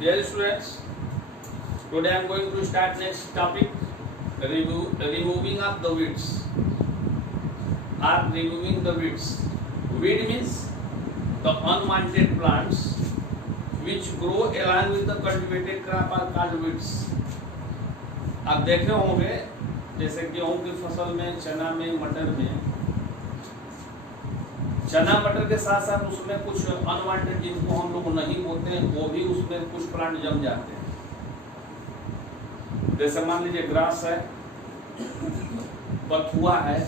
Dear students, today I am going to start next topic, removing of the weeds or removing the weeds. Weed means the unwanted plants which grow along with the cultivated crop are called weeds. आप देखे होंगे जैसे गेहूं की फसल में, चना में, मटर में, चना मटर के साथ साथ उसमें कुछ अनवांटेड जिनको हम लोग नहीं बोते हैं वो भी उसमें कुछ प्लांट जम जाते हैं। जैसे मान लीजिए ग्रास है, बथुआ है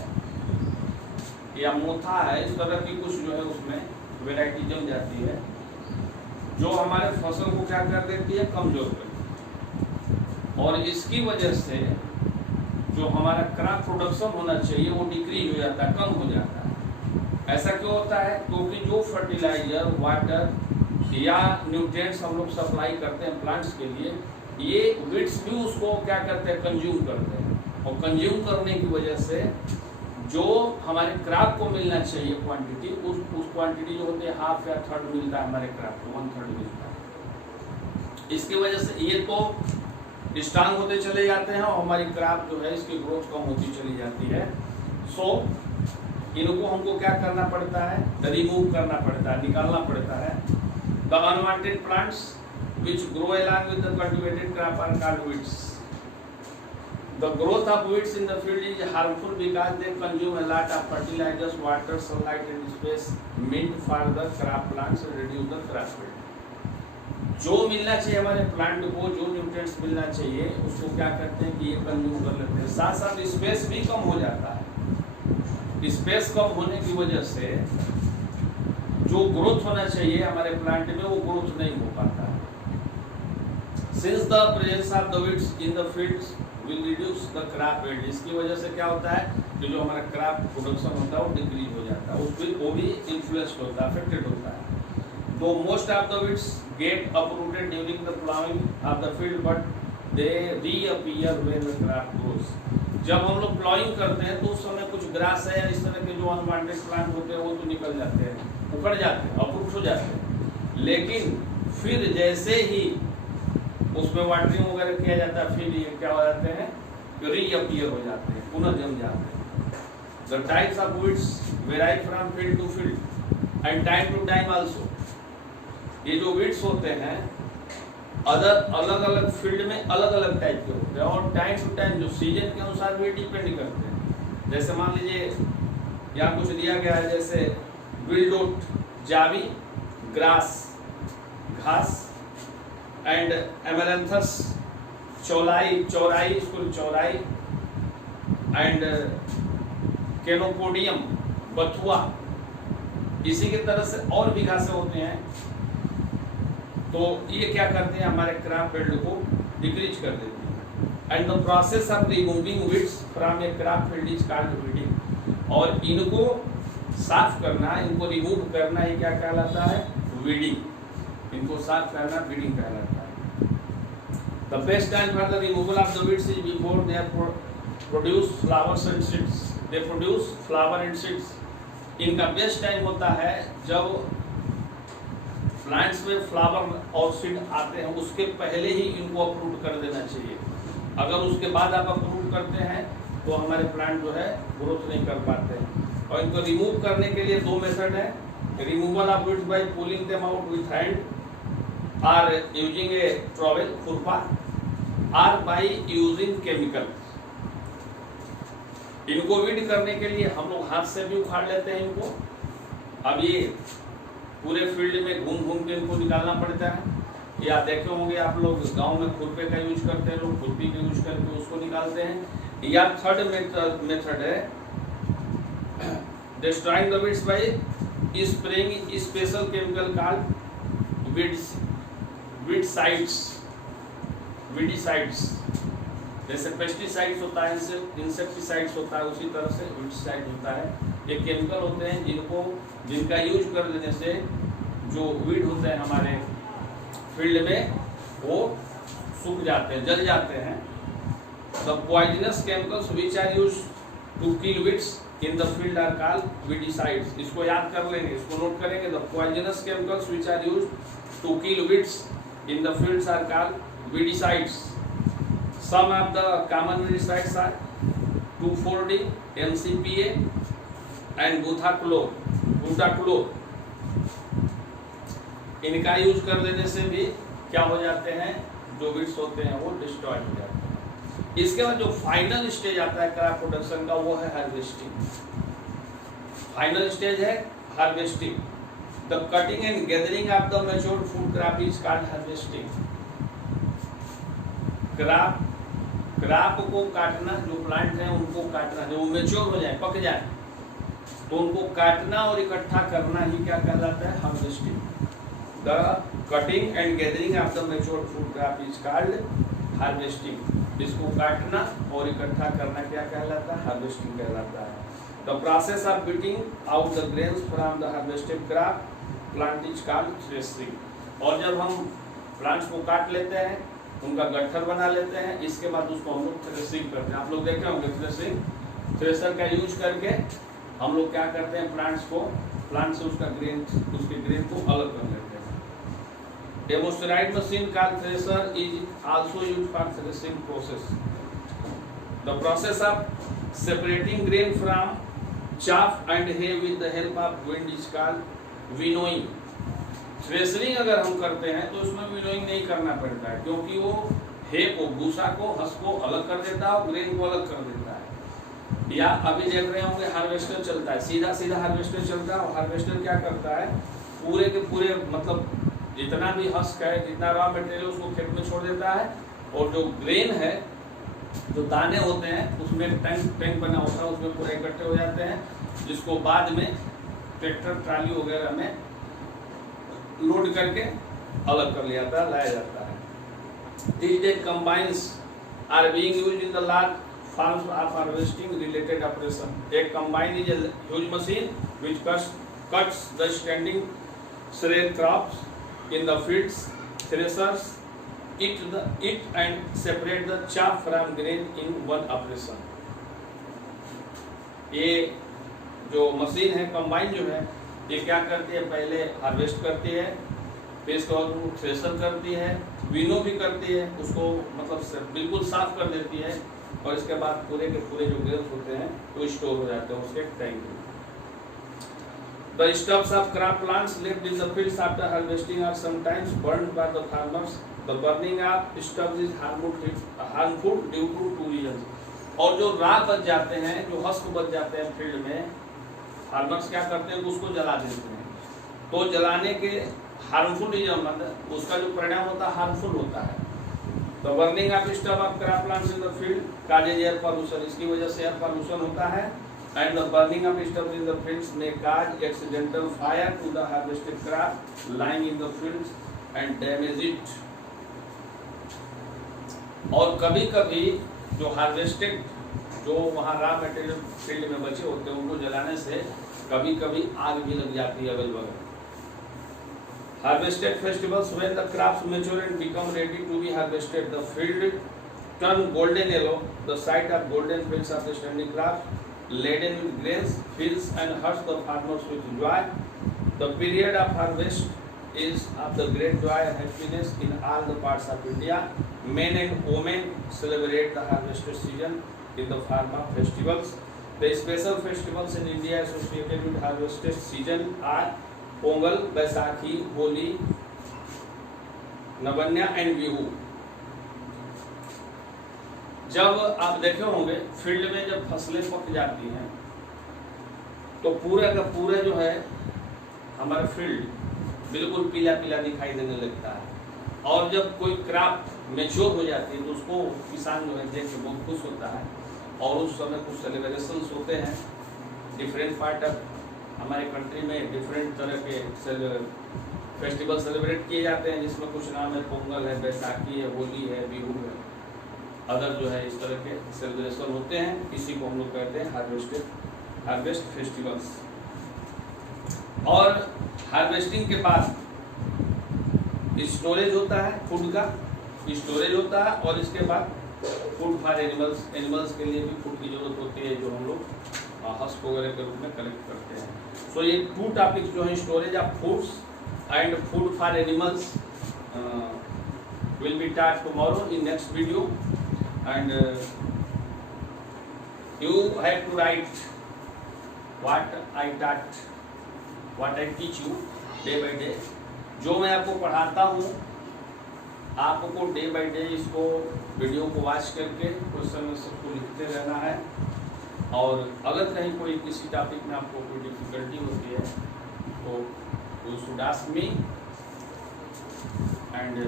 या मोथा है, इस तरह की कुछ जो है उसमें वैरायटी जम जाती है जो हमारे फसल को क्या कर देती है, कमजोर कर देती है। और इसकी वजह से जो हमारा क्रॉप प्रोडक्शन होना चाहिए वो डिक्रीज हो जाता है, कम हो जाता है। ऐसा क्यों होता है? क्योंकि जो फर्टिलाइजर, वाटर या न्यूट्रिएंट्स हम लोग सप्लाई करते हैं प्लांट्स के लिए, ये वीड्स भी उसको क्या करते हैं, कंज्यूम करते हैं। और कंज्यूम करने की वजह से जो हमारे क्रॉप को मिलना चाहिए क्वांटिटी, उस क्वांटिटी जो होती है हाफ या थर्ड मिलता है, हमारे क्रॉप को 1/3 मिलता है। इसकी वजह से ये तो स्ट्रांग होते चले जाते हैं और हमारी क्रॉप जो है इसकी ग्रोथ कम होती चली जाती है। सो इनको हमको क्या करना पड़ता है, रिमूव करना पड़ता है, निकालना पड़ता है। The unwanted plants which grow along with the cultivated crop are called weeds. The growth of weeds in the field is harmful because they consume a lot of fertilizers, water, sunlight and space meant for the crop plants and reduce the crop yield. जो मिलना चाहिए हमारे plant को, जो nutrients मिलना चाहिए उसको क्या करते हैं कि ये कंज्यूम कर लेते हैं। साथ साथ स्पेस भी कम हो जाता है। स्पेस कम होने की वजह से जो ग्रोथ होना चाहिए हमारे प्लांट में वो ग्रोथ नहीं हो पाता है। Since the presence of the weeds in the fields will reduce the crop yield, इसकी वजह से क्या होता है कि जो हमारा क्रॉप प्रोडक्शन होता है वो डिक्रीज हो जाता है, उस वो भी इन्फ्लुएंस होता है, अफेक्टेड होता है। तो most of the weeds get uprooted during the plowing of the field, but they reappear when the crop grows. जब हम लोग प्लॉइंग करते हैं तो उस समय कुछ ग्रास है या इस तरह के जो अनवांटेड प्लांट होते हैं वो तो निकल जाते हैं, उखड़ जाते हैं, अपरूट हो जाते हैं। लेकिन फिर जैसे ही उसमें वाटरिंग वगैरह किया जाता है फिर ये क्या हो जाते हैं, रीअपीयर हो जाते हैं, पुनः जम जाते हैं। The types of weeds vary from field to field and time to time also. ये जो वीड्स होते हैं अलग अलग फील्ड में अलग अलग टाइप के होते हैं और टाइम टू टाइम जो सीजन के अनुसार भी डिपेंड करते हैं। जैसे मान लीजिए यहाँ कुछ दिया गया है, जैसे विल्डोट, जावी, ग्रास, घास एंड एमेरैंथस, चौराई इसको चौराई एंड केनोपोडियम, बथुआ, इसी की तरह से और भी घासें होते हैं। तो ये क्या करते हैं, हमारे क्रॉप फील्ड को डिक्रीज कर देते हैं। And the process of removing weeds from A crop field is called weeding. और इनको साफ करना, इनको रिमूव करना, ये क्या कहलाता है, वीडिंग। इनको साफ करना वीडिंग कहलाता है। The best time for the removal of the weeds is before they produce flowers and seeds. They produce flower and seeds. इनका बेस्ट टाइम होता है जब प्लांट्स में फ्लावर और सीड आते हैं, उसके पहले ही इनको अप्रूट कर देना चाहिए। अगर उसके बाद आप अप्रूट करते हैं तो हमारे प्लांट जो है ग्रोथ नहीं कर पाते हैं। और इनको रिमूव करने के लिए दो मेथड है, removal of weeds by pulling them out with hand और यूजिंग ए ट्रॉवेल, खुरपा, और बाय यूजिंग केमिकल। इनको वीड करने के लिए हम लोग हाथ से भी उखाड़ लेते हैं इनको। अब ये पूरे फील्ड में घूम घूम के इनको निकालना पड़ता है। या देखे होंगे आप लोग गांव में खुरपे का यूज करते हैं, लोग खुरपी का यूज करके उसको निकालते हैं। या थर्ड मेथड है destroying the weeds bye spraying special chemical called weedicides. जैसे पेस्टिसाइड्स होता है, इंसेक्टिसाइड्स होता है, उसी तरह से वीडिसाइड होता है। ये केमिकल होते हैं जिनका यूज कर देने से जो वीड होते हैं हमारे फील्ड में वो सूख जाते हैं, जल जाते हैं। The poisonous chemicals which are used to kill weeds in the field are called weedicides. इसको याद कर लेंगे, इसको नोट करेंगे। The poisonous chemicals which are used to kill weeds in the fields are called weedicides. Some of the common weedicides are 2,4-D, MCPA and butachlor. इनका use कर देने से भी क्या हो जाते हैं, जो वीड्स होते हैं वो डिस्ट्रॉय हो जाते हैं। इसके बाद जो फाइनल स्टेज आता है क्रॉप प्रोडक्शन का वो है हार्वेस्टिंग। फाइनल स्टेज है harvesting. The cutting and gathering of the matured food crop is called harvesting. Crop को काटना, जो प्लांट है उनको काटना, जब वो मैच्योर हो जाए, पक जाए, तो उनको काटना और इकट्ठा करना ही क्या कहलाता है, harvesting. The cutting and gathering of the matured food crop is called harvesting. इसको काटना और इकट्ठा करना क्या कहलाता है, हार्वेस्टिंग कहलाता है। The process of beating out the grains from the harvested crop plant is called threshing. और जब हम प्लांट्स को काट लेते हैं, उनका गट्ठर बना लेते हैं, इसके बाद उसको हम लोग थ्रेशिंग करते हैं। आप लोग देखे होंगे थ्रेशिंग, थ्रेशर का यूज करके हम लोग क्या करते हैं, प्लांट से उसके ग्रेन को अलग कर लेते हैं। A motorized machine called thresher is also used for threshing process. The process of separating grain from chaff and hay with the help of wind is called winnowing. Threshing अगर हम करते हैं तो उसमें विनोइंग नहीं करना पड़ता है, क्योंकि वो हे को, भूसा को, हस को अलग कर देता है और ग्रेन को अलग कर देता है। या अभी देख रहे होंगे हार्वेस्टर चलता है, सीधा हार्वेस्टर चलता है। और हार्वेस्टर क्या करता है, पूरे के पूरे मतलब जितना भी हस्क है, जितना रॉ मटेरियल उसको खेत में छोड़ देता है, और जो ग्रेन है, जो दाने होते हैं, उसमें टैंक बना होता है, उसमें पूरे इकट्ठे हो जाते हैं, जिसको बाद में ट्रैक्टर ट्राली वगैरह में लोड करके अलग कर लिया जाता है, लाया जाता है। These days combines are being used in the large farms of harvesting related operation. A combine is a huge machine which cuts the standing cereal crops in the fields. Threshers it and separate the chaff from grain in one operation. ये जो machine है, combine जो है, ये क्या करती है, पहले हार्वेस्ट करती है, फिर इसके बाद वो थ्रेशर करती है, विनो भी करती है, उसको मतलब बिल्कुल साफ कर देती है, और इसके बाद पूरे के पूरे जो ग्रेन्स होते हैं वो स्टोर हो जाते हैं उसके टैंक में। The stubs of crop plants left in the fields after harvesting are sometimes burned by the farmers. The burning of stubs is harmful due to two reasons. और जो राख बच जाते हैं, जो हस्क बच जाते हैं फील्ड में, फार्मर्स क्या करते हैं, उसको जला देते हैं। तो जलाने के हार्मफुल रीजन मतलब उसका जो परिणाम होता है हार्मफुल होता है। तो burning of stub of crop plants in the field causes air pollution, इसकी वजह से एयर पॉल्यूशन होता है। And the burning of stubs in the fields may cause accidental fire to the harvested crop lying in the fields and damage it. और कभी कभी जो harvested, जो वहाँ रॉ मटेरियल फील्ड में बचे होते हैं, उनको जलाने से कभी कभी आग भी लग जाती है अगल बगल। Harvested festivals, when the crops mature and become ready to be harvested, the field turn golden yellow. The sight of golden fields of the standing crops laden with grains fills and hugs the farmers with joy. The period of harvest is of the great joy and happiness in all the parts of India. Men and women celebrate the harvest season in the form of festivals. The special festivals in India associated with harvest season are Pongal, Baisakhi, Holi, Navanna and Bihu. जब आप देखे होंगे field में जब फसलें पक जाती हैं तो पूरा का पूरा जो है हमारा फील्ड बिल्कुल पीला पीला दिखाई देने लगता है। और जब कोई क्रॉप मैच्योर हो जाती है तो उसको किसान जो है देख के बहुत खुश होता है। और उस समय कुछ सेलिब्रेशंस होते हैं, डिफरेंट पार्ट ऑफ हमारे कंट्री में डिफरेंट तरह के फेस्टिवल सेलिब्रेट किए जाते हैं, जिसमें कुछ नाम है, पोंगल है, बैसाखी है, होली है, बिहू है, अदर जो है इस तरह के सेलिब्रेशन होते हैं। इसी को हम लोग कहते हैं हार्वेस्ट फेस्टिवल्स। और हार्वेस्टिंग के बाद स्टोरेज होता है, फूड का स्टोरेज होता है, और इसके बाद फूड फॉर एनिमल्स के लिए भी फूड की जरूरत होती है, जो हम लोग हस्क वगैरह के रूप में कलेक्ट करते हैं। सो ये 2 टॉपिक्स जो है, storage of foods and food for animals, will be taught tomorrow in next video, and you have to write what I taught, what I teach you day by day. जो मैं आपको पढ़ाता हूँ आपको डे बाय डे इसको video को watch करके question में सबको लिखते रहना है। और अगर कहीं कोई किसी टॉपिक में आपको कोई डिफिकल्टी होती है तो you should ask me and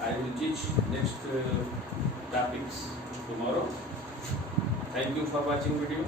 I will teach next topics tomorrow. Thank you for watching video.